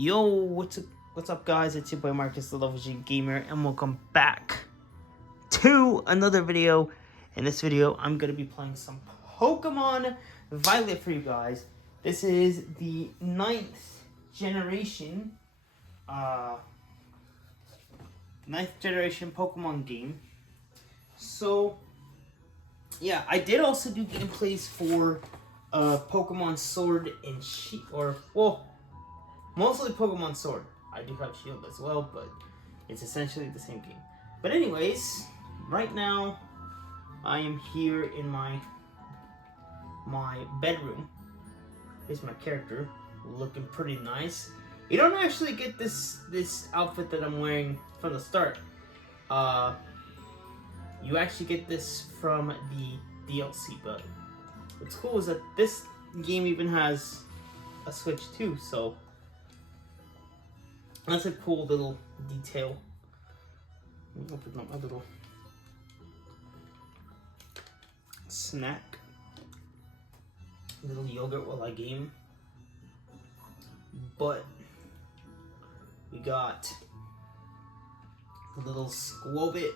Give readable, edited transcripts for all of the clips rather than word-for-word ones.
Yo, what's up guys? It's your boy Marcus, the Leveraging Gamer, and welcome back to another video. In this video, I'm gonna be playing some Pokemon Violet for you guys. This is the 9th generation Pokemon game. So yeah, I did also do gameplays for Pokemon Sword and Shield, mostly Pokemon Sword. I do have Shield as well, but it's essentially the same game. But anyways, right now I am here in my bedroom. Here's my character, looking pretty nice. You don't actually get this outfit that I'm wearing from the start. You actually get this from the DLC, but what's cool is that this game even has a Switch too, so that's a cool little detail. Let me open up my little snack. Little yogurt while I game. But we got a little Squobit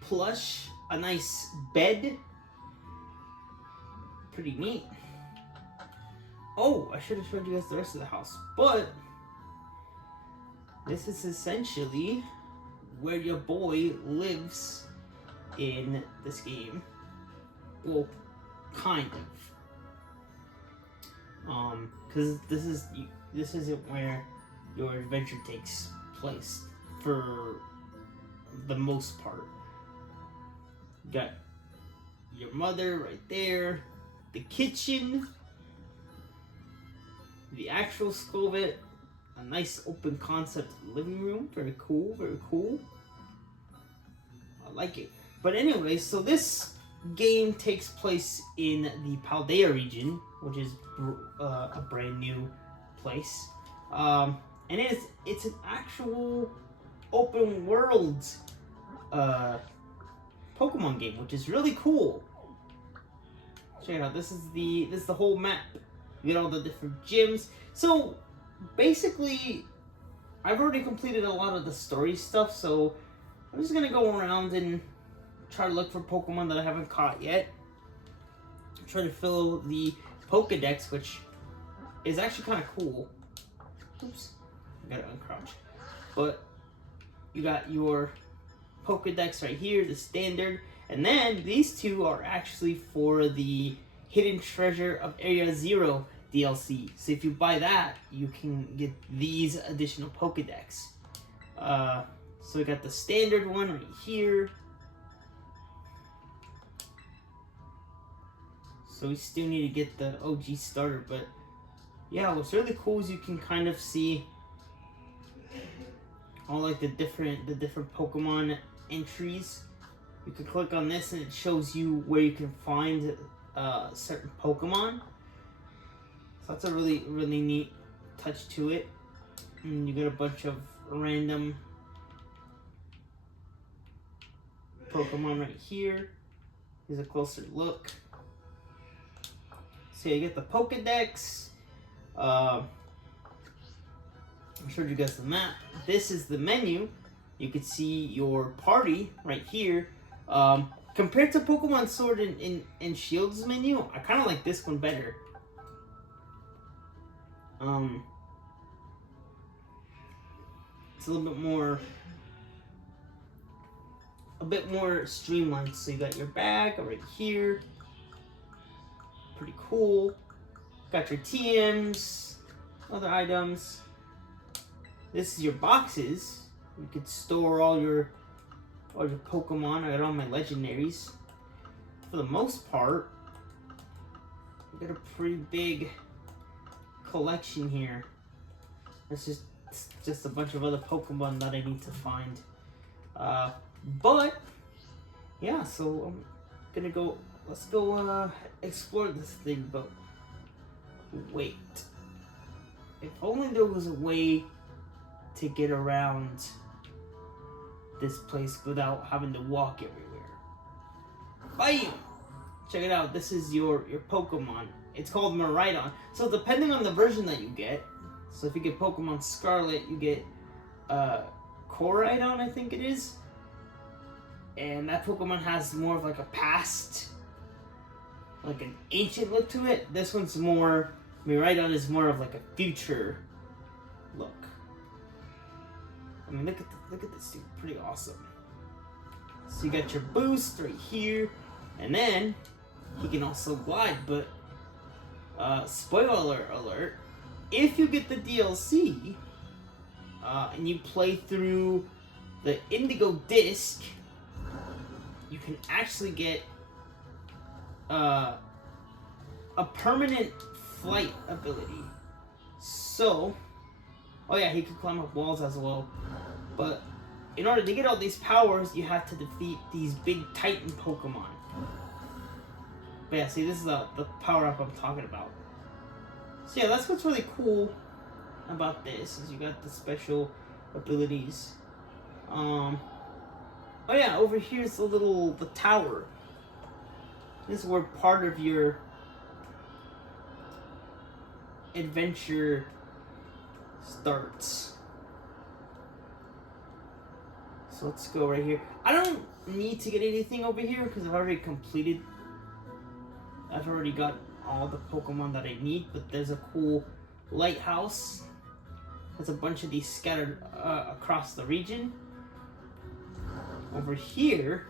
plush, a nice bed. Pretty neat. Oh, I should have showed you guys the rest of the house, but this is essentially where your boy lives in this game. Well, kind of. Because this isn't where your adventure takes place for the most part. You got your mother right there, the kitchen, the actual Squobit. A nice open concept living room. Very cool, very cool. I like it. But anyway, so this game takes place in the Paldea region, which is a brand new place. And it's an actual open world Pokemon game, which is really cool. Check it out. This is the whole map. You get all the different gyms. So basically, I've already completed a lot of the story stuff, so I'm just gonna go around and try to look for Pokemon that I haven't caught yet. Try to fill the Pokédex, which is actually kind of cool. Oops, I gotta uncrouch. But you got your Pokédex right here, the standard, and then these two are actually for the Hidden Treasure of Area Zero DLC. So if you buy that, you can get these additional Pokédex. So we got the standard one right here. So we still need to get the OG starter, but yeah, what's really cool is you can kind of see all like the different Pokemon entries. You can click on this and it shows you where you can find certain Pokemon. So that's a really, really neat touch to it. And you get a bunch of random Pokemon right here. Here's a closer look. So you get the Pokédex. I showed you guys the map. This is the menu. You can see your party right here. Compared to Pokemon Sword and Shield's menu, I kind of like this one better. It's a little bit more streamlined. So you got your bag right here. Pretty cool. Got your TMs, other items. This is your boxes. You could store all your Pokemon. I got all my legendaries. For the most part, I got a pretty big collection here. It's just a bunch of other Pokemon that I need to find. But yeah, so I'm gonna go. Let's go explore this thing. But wait, if only there was a way to get around this place without having to walk everywhere. Bam! Check it out. This is your Pokemon. It's called Miraidon. So depending on the version that you get, So if you get Pokemon Scarlet, you get Koraidon, I think it is. And that Pokemon has more of like a past, like an ancient look to it. This one's more, Miraidon is more of like a future look. I mean, look at this dude, pretty awesome. So you got your boost right here, and then he can also glide. But spoiler alert: if you get the DLC and you play through the Indigo Disc, you can actually get a permanent flight ability. So, oh yeah, he can climb up walls as well. But in order to get all these powers, you have to defeat these big Titan Pokemon. But yeah, see, this is the power-up I'm talking about. So yeah, that's what's really cool about this, is you got the special abilities. Oh yeah, over here's the tower. This is where part of your adventure starts. So let's go right here. I don't need to get anything over here because I've already got all the Pokemon that I need, but there's a cool lighthouse. There's a bunch of these scattered across the region. Over here,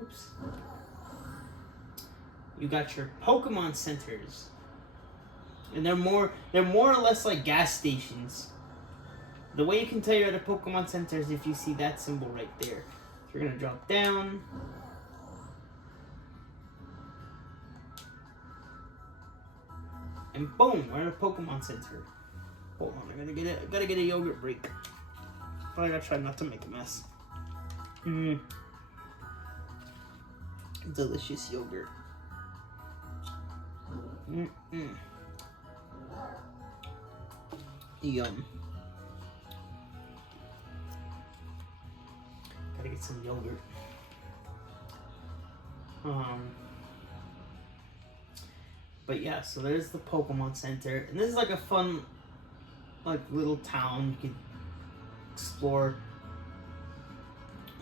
oops, you got your Pokemon centers. And they're more or less like gas stations. The way you can tell you're at a Pokemon Center is if you see that symbol right there. So you're gonna drop down. And boom, we're at a Pokemon Center. Hold on, I gotta get a yogurt break. But I gotta try not to make a mess. Delicious yogurt. Yum. Gotta get some yogurt. But yeah, so there's the Pokemon Center, and this is like a fun, like little town you can explore.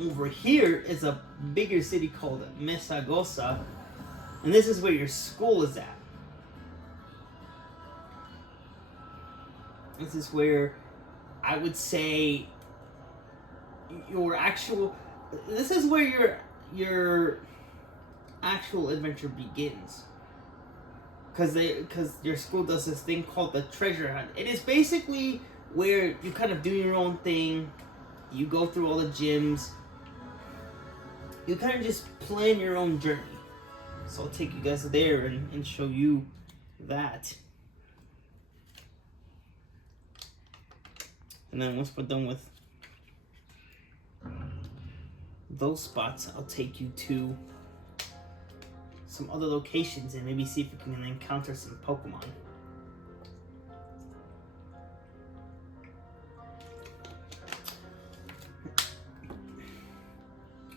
Over here is a bigger city called Mesagosa, and this is where your school is at. This is where I would say this is where your actual adventure begins. Because your school does this thing called the treasure hunt. It is basically where you kind of do your own thing. You go through all the gyms. You kind of just plan your own journey. So I'll take you guys there and show you that. And then once we're done with those spots, I'll take you to some other locations and maybe see if we can encounter some Pokemon.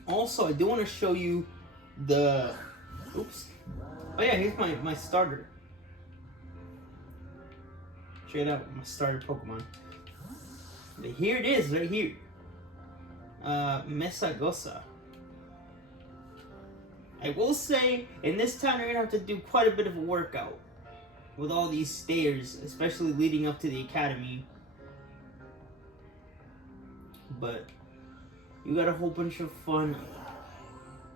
Also, I do want to show you the... Oops. Oh yeah, here's my starter. Check it out, my starter Pokemon. But here it is, right here. Mesagosa. I will say, in this town, you're gonna have to do quite a bit of a workout with all these stairs, especially leading up to the academy. But you got a whole bunch of fun,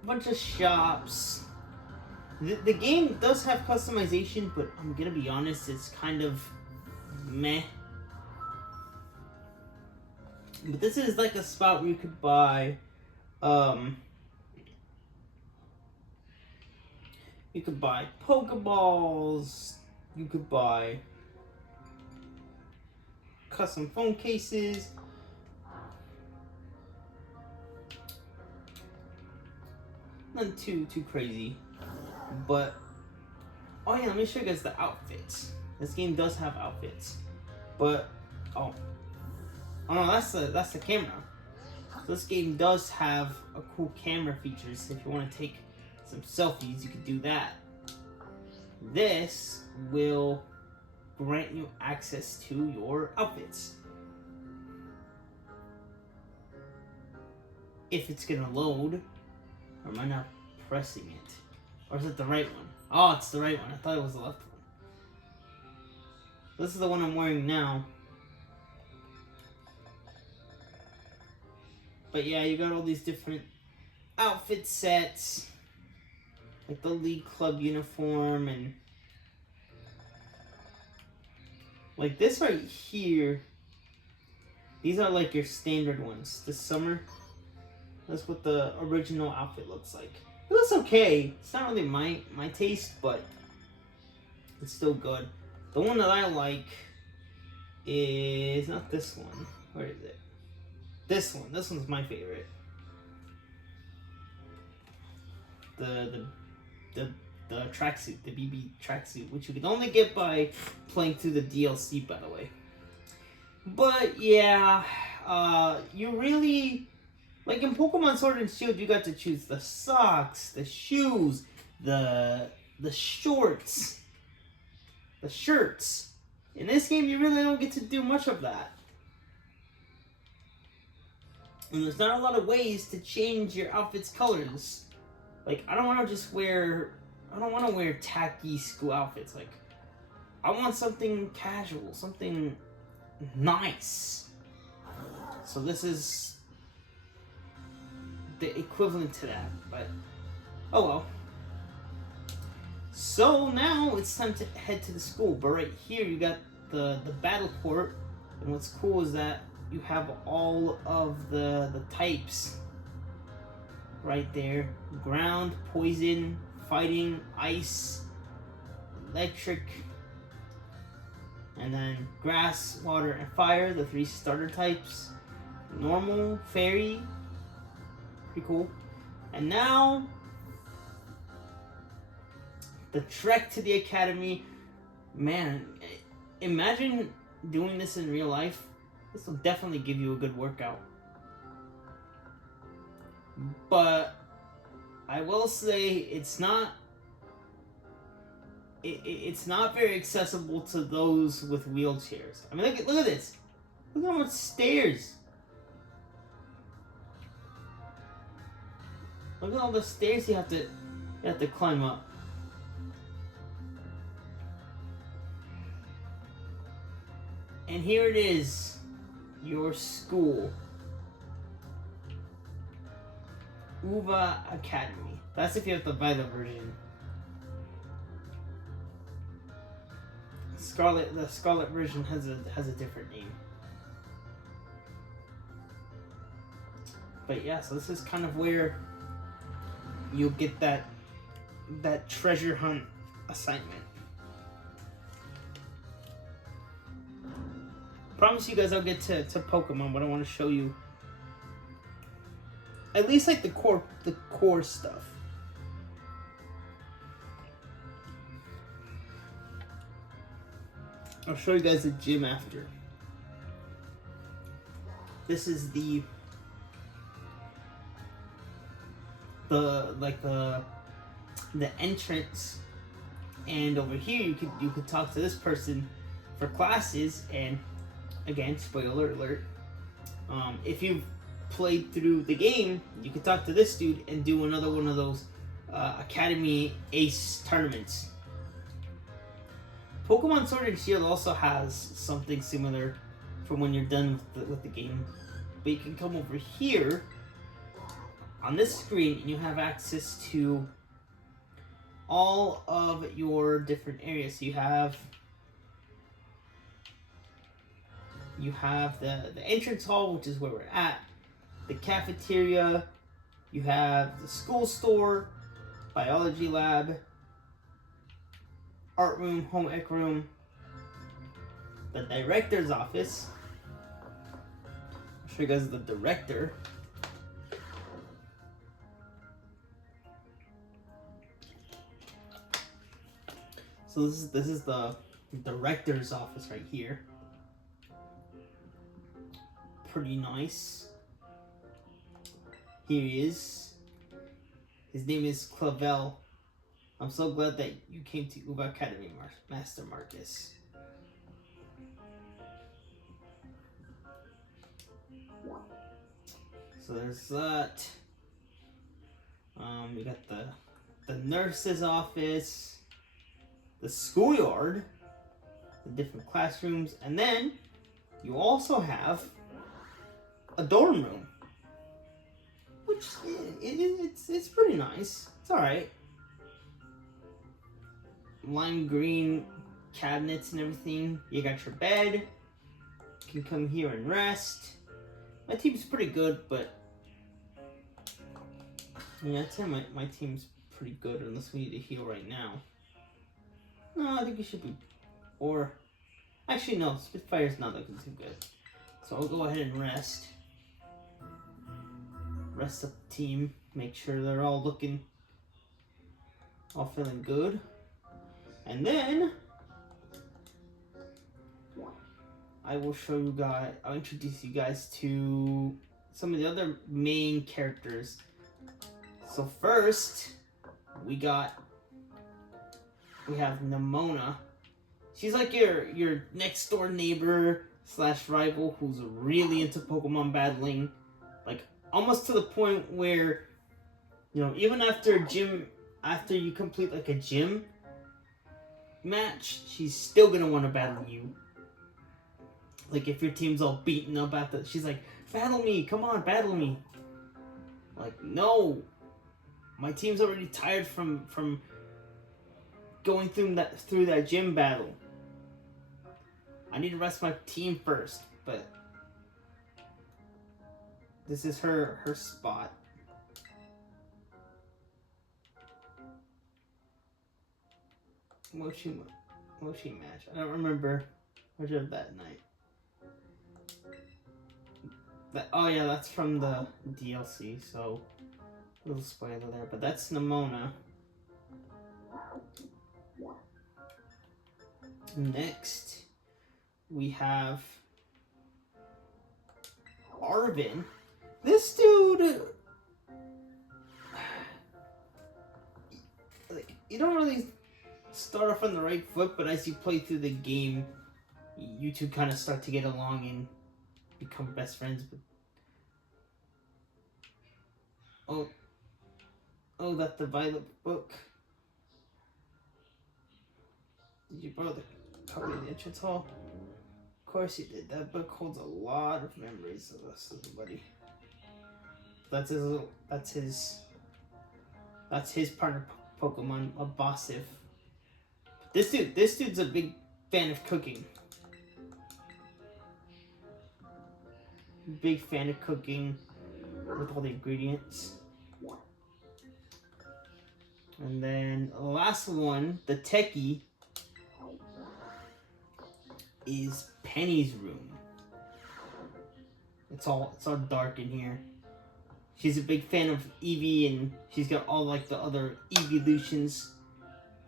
a bunch of shops. The game does have customization, but I'm gonna be honest, it's kind of meh. But this is like a spot where you could buy, you could buy Pokeballs, you could buy custom phone cases, nothing too crazy, but, oh yeah, let me show you guys the outfits. This game does have outfits, but, oh no, that's the camera. So this game does have a cool camera feature, so if you want to take some selfies, you can do that. This will grant you access to your outfits. If it's gonna load, or am I not pressing it? Or is it the right one? Oh, it's the right one. I thought it was the left one. This is the one I'm wearing now. But yeah, you got all these different outfit sets. Like the League Club uniform and... like this right here. These are like your standard ones. This summer. That's what the original outfit looks like. It looks okay. It's not really my taste, but it's still good. The one that I like is not this one. Where is it? This one. This one's my favorite. The tracksuit, the BB tracksuit, which you can only get by playing through the DLC, by the way. But yeah, you really, like in Pokemon Sword and Shield, you got to choose the socks, the shoes, the shorts, the shirts. In this game, you really don't get to do much of that. And there's not a lot of ways to change your outfit's colors. Like, I don't want to wear tacky school outfits. Like, I want something casual, something nice. So this is the equivalent to that, but oh well. So now it's time to head to the school, but right here you got the battle court, and what's cool is that you have all of the types right there: ground, poison, fighting, ice, electric, and then grass, water, and fire, the 3 starter types. Normal, fairy, pretty cool. And now the trek to the academy. Man, imagine doing this in real life. This will definitely give you a good workout. But I will say it's not very accessible to those with wheelchairs. I mean, look at this. Look at how much stairs. Look at all the stairs you have to climb up. And here it is, your school. Uva Academy. That's if you have the Violet version. The Scarlet version has a different name. But yeah, so this is kind of where you'll get that treasure hunt assignment. I promise you guys I'll get to Pokemon, but I want to show you at least like the core stuff. I'll show you guys the gym after. This is the entrance, and over here you could talk to this person for classes. And again, spoiler alert, if you've played through the game, you can talk to this dude and do another one of those Academy Ace tournaments. Pokemon Sword and Shield also has something similar for when you're done with the game. But you can come over here on this screen and you have access to all of your different areas. So you have the entrance hall, which is where we're at, the cafeteria, you have the school store, biology lab, art room, home ec room, the director's office. I'll show you guys the director. So this is the director's office right here. Pretty nice. Here he is. His name is Clavel. I'm so glad that you came to Uva Academy, Master Marcus. So there's that. We got the nurse's office, the schoolyard, the different classrooms, and then you also have a dorm room, which it's pretty nice. It's all right. Lime green cabinets and everything. You got your bed. You can come here and rest. My team's pretty good, but yeah, I'd say my team's pretty good unless we need to heal right now. No, I think it should be. Or, actually no, Spitfire's not looking too good. So I'll go ahead and rest. Rest up the team. Make sure they're all feeling good. And then I will show you guys, I'll introduce you guys to some of the other main characters. So first, we have Nimona. She's like your next door neighbor / rival who's really into Pokemon battling. Like almost to the point where, even after you complete like a gym match, she's still gonna want to battle you. Like if your team's all beaten up after, she's like, battle me, come on, battle me. Like, no, my team's already tired from going through that gym battle. I need to rest my team first, but this is her spot. Moshi match. I don't remember much of that night. Oh yeah, that's from the DLC, so a little spoiler there. But that's Nimona. Next, we have Arvin. This dude, like, you don't really start off on the right foot, but as you play through the game, you two kind of start to get along and become best friends. But oh, that's the Violet book. Did you borrow the copy of the entrance hall? Of course you did. That book holds a lot of memories of us as a buddy. That's his partner Pokemon, a Bossif. This dude's a big fan of cooking. Big fan of cooking with all the ingredients. And then the last one, the techie, is Penny's room. It's all dark in here. She's a big fan of Eevee, and she's got all like the other evolutions.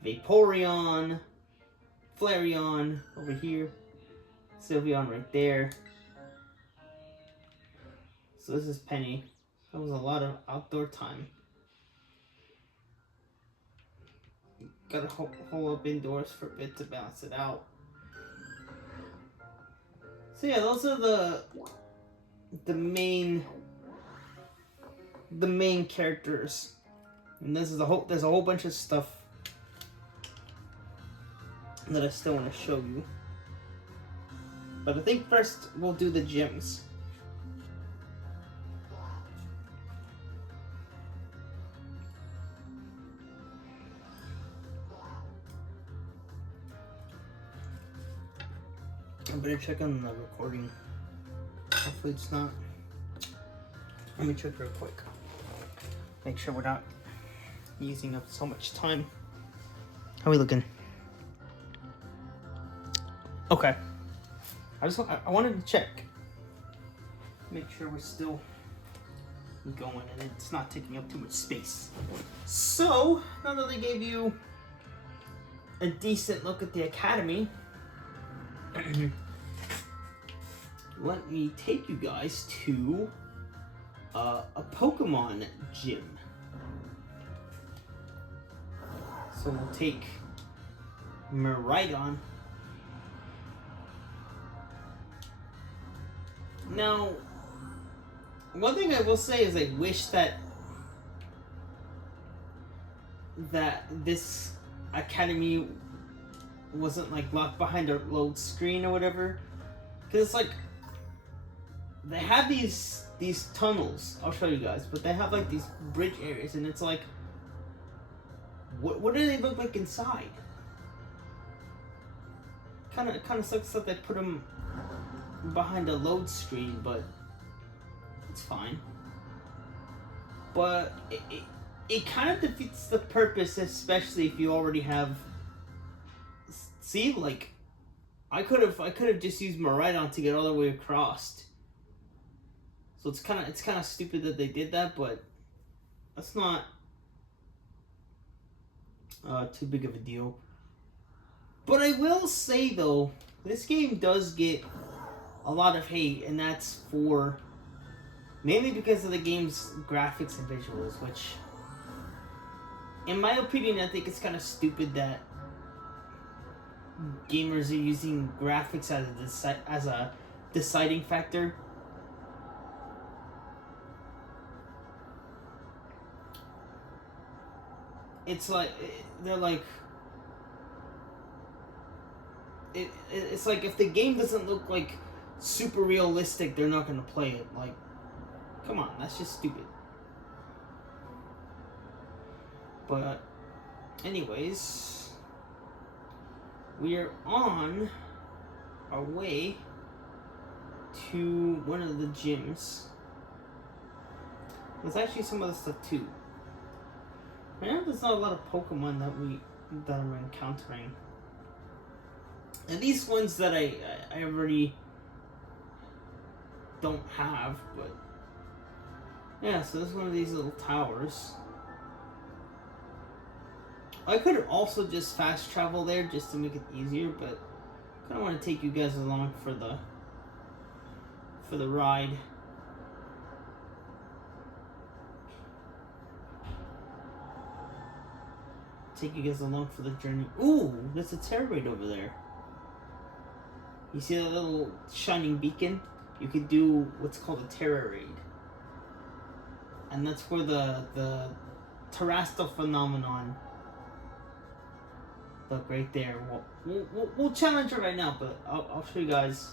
Vaporeon, Flareon over here, Sylveon right there. So this is Penny. That was a lot of outdoor time. Gotta hole up indoors for a bit to balance it out. So yeah, those are the main characters. And there's a whole bunch of stuff that I still want to show you. But I think first we'll do the gyms. I better check on the recording. Hopefully it's not. Let me check real quick. Make sure we're not using up so much time. How are we looking? Okay. I wanted to check. Make sure we're still going and it's not taking up too much space. So, now that I gave you a decent look at the academy, let me take you guys to a Pokemon gym. So we'll take Miraidon. Now, one thing I will say is I wish that this academy wasn't like locked behind a load screen or whatever, because it's like they have these tunnels. I'll show you guys, but they have like these bridge areas, and it's like, what do they look like inside? Kind of sucks that they put them behind a load screen, but it's fine. But it kind of defeats the purpose, especially if you already have. See, like, I could have just used Maridon to get all the way across. So it's kind of stupid that they did that, but that's not too big of a deal. But I will say though, this game does get a lot of hate, and that's for mainly because of the game's graphics and visuals, which, in my opinion, I think it's kind of stupid that gamers are using graphics as a deciding factor. It's like they're like it's like if the game doesn't look like super realistic, they're not gonna play it. Like, come on, that's just stupid. But anyways, we are on our way to one of the gyms. There's actually some other stuff too. Right now there's not a lot of Pokemon that I'm encountering. And these ones that I already don't have, but yeah, so this is one of these little towers. I could also just fast travel there just to make it easier, but I kind of want to take you guys along for the ride. Take you guys along for the journey. Ooh, there's a Terrorade over there. You see that little shining beacon? You could do what's called a Terrorade. And that's where the terrestrial phenomenon. Look right there. We'll challenge it right now, but I'll show you guys.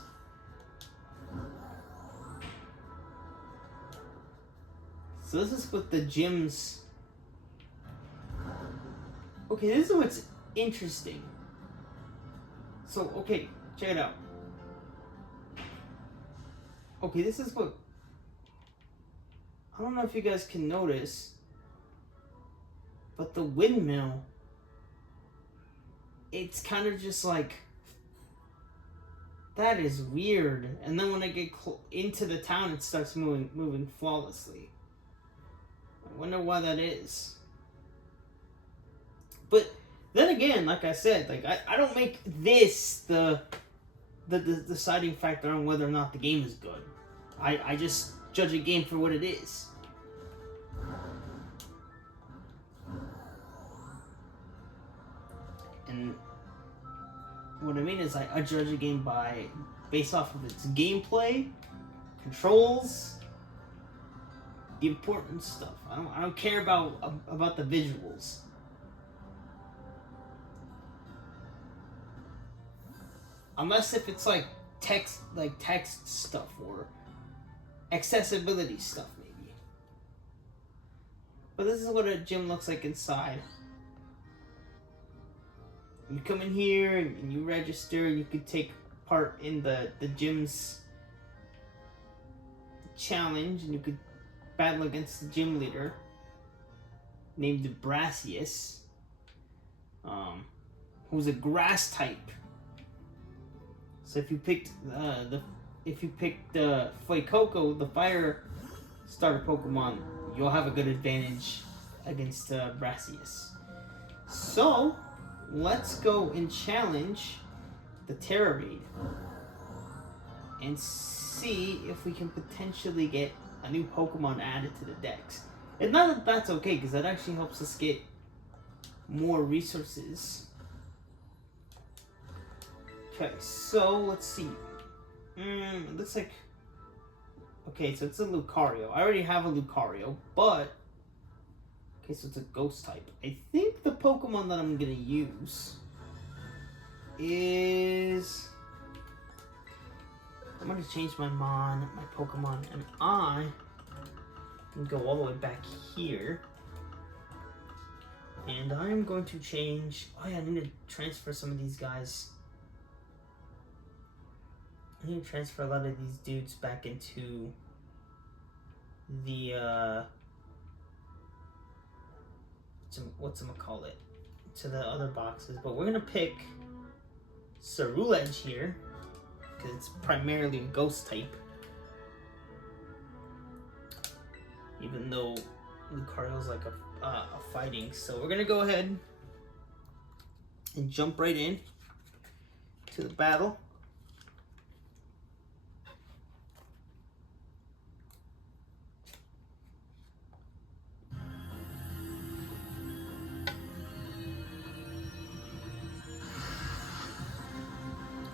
So this is what the gyms. Okay, this is what's interesting. So okay, check it out. Okay, this is what. I don't know if you guys can notice, but the windmill. It's kind of just like, that is weird. And then when I get into the town, it starts moving flawlessly. I wonder why that is. But then again, like I said, like I don't make this the deciding factor on whether or not the game is good. I just judge a game for what it is. And what I mean is I judge a game based off of its gameplay, controls, the important stuff. I don't care about the visuals. Unless if it's like text stuff or accessibility stuff maybe. But this is what a gym looks like inside. You come in here and you register. You could take part in the gym's challenge, and you could battle against the gym leader named Brassius, who's a grass type. So if you picked Fuecoco, the fire starter Pokemon, you'll have a good advantage against Brassius. So let's go and challenge the Terrorade and see if we can potentially get a new Pokemon added to the Dex. And not that that's okay, because that actually helps us get more resources. Okay, so let's see. It looks like Okay, so it's a Lucario. I already have a Lucario, but... Okay, so it's a ghost type. I think the Pokemon that I'm gonna use is... I'm gonna change my Pokemon, and I can go all the way back here. And I'm going to change... Oh yeah, I need to transfer some of these guys. I need to transfer a lot of these dudes back into the, whatchamacallit, to the other boxes. But we're gonna pick Cerulege here, because it's primarily a ghost type. Even though Lucario's like a fighting. So we're gonna go ahead and jump right in to the battle.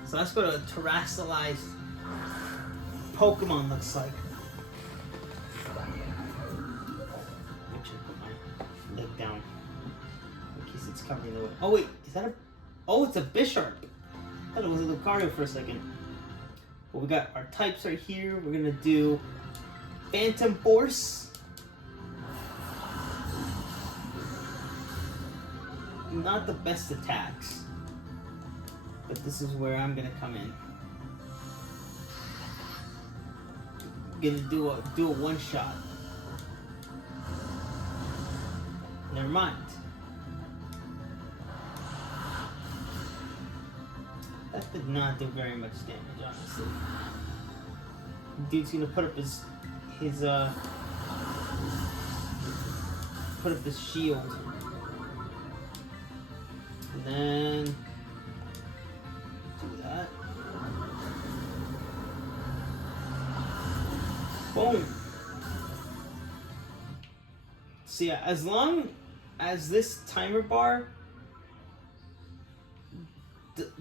So that's what a terrestrialized Pokemon looks like. Actually, put my leg down in case it's covering the way. Oh wait, is that a? Oh, it's a Bisharp. I thought it was a Lucario for a second. But we got our types right here. We're gonna do Phantom Force. Not the best attacks. But this is where I'm gonna come in. Gonna do a one shot. Never mind. That did not do very much damage, honestly. Dude's gonna put up his shield. And then do that. Boom. So yeah, as long as this timer bar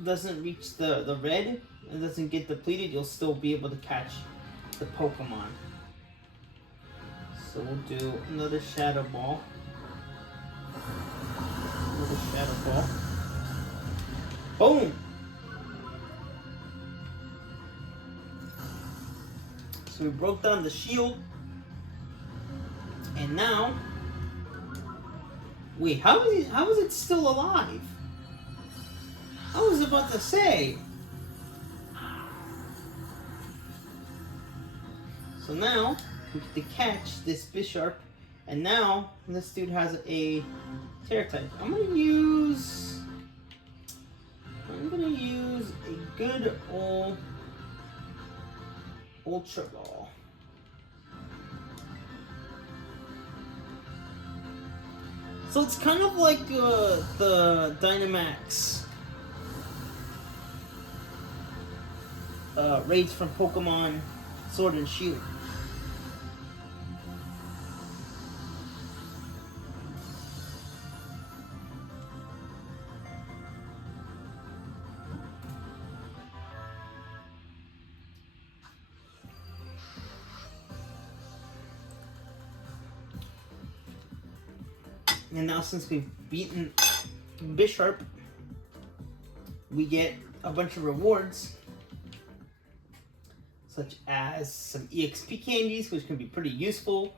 doesn't reach the red and doesn't get depleted, you'll still be able to catch the Pokemon. So we'll do another Shadow Ball. Another Shadow Ball. Boom! So we broke down the shield. And now... Wait, how is it still alive? I was about to say. So now we get to catch this Bisharp, and now this dude has a Terra type. I'm gonna use a good old Ultra Ball. So it's kind of like the Dynamax raids from Pokemon Sword and Shield. And now since we've beaten Bisharp, we get a bunch of rewards, such as some EXP candies, which can be pretty useful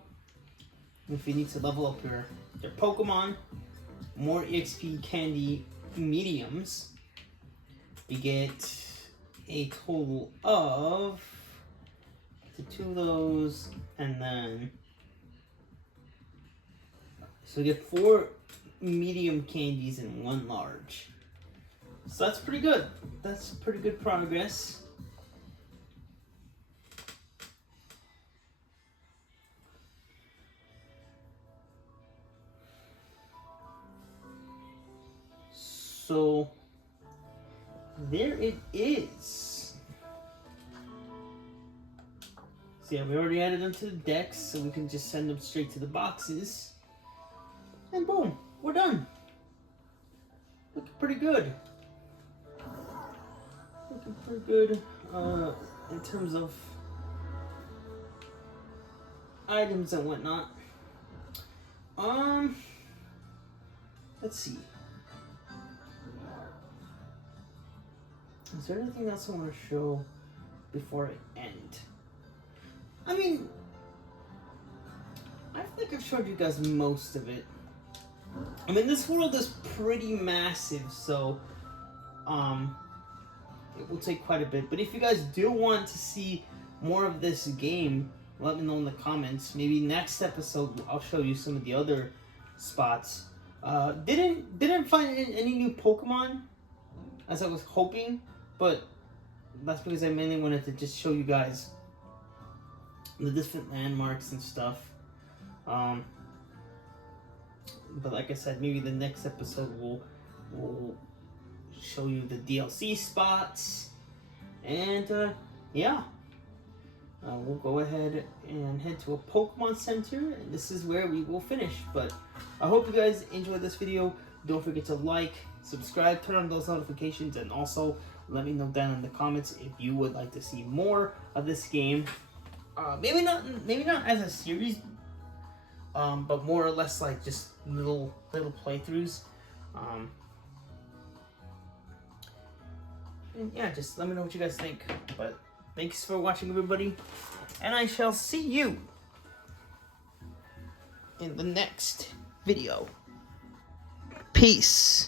if you need to level up your Pokemon. More EXP candy mediums. We get a total of 2 of those, and then so we get 4 medium candies and 1 large. So that's pretty good. That's pretty good progress. So there it is. So yeah, we already added them to the decks, so we can just send them straight to the boxes. And boom, we're done. Looking pretty good. Looking pretty good in terms of items and whatnot. Let's see. Is there anything else I want to show before I end? I mean, I think I've showed you guys most of it. I mean, this world is pretty massive, so it will take quite a bit. But if you guys do want to see more of this game, let me know in the comments. Maybe next episode I'll show you some of the other spots. Didn't find any new Pokemon as I was hoping, but that's because I mainly wanted to just show you guys the different landmarks and stuff. But like I said, maybe the next episode will show you the DLC spots, and yeah, we'll go ahead and head to a Pokemon Center, and this is where we will finish. But I hope you guys enjoyed this video. Don't forget to like, subscribe, turn on those notifications, and also let me know down in the comments if you would like to see more of this game. Maybe not as a series, but more or less like just little playthroughs. And yeah, just let me know what you guys think. But thanks for watching, everybody, and I shall see you in the next video. Peace.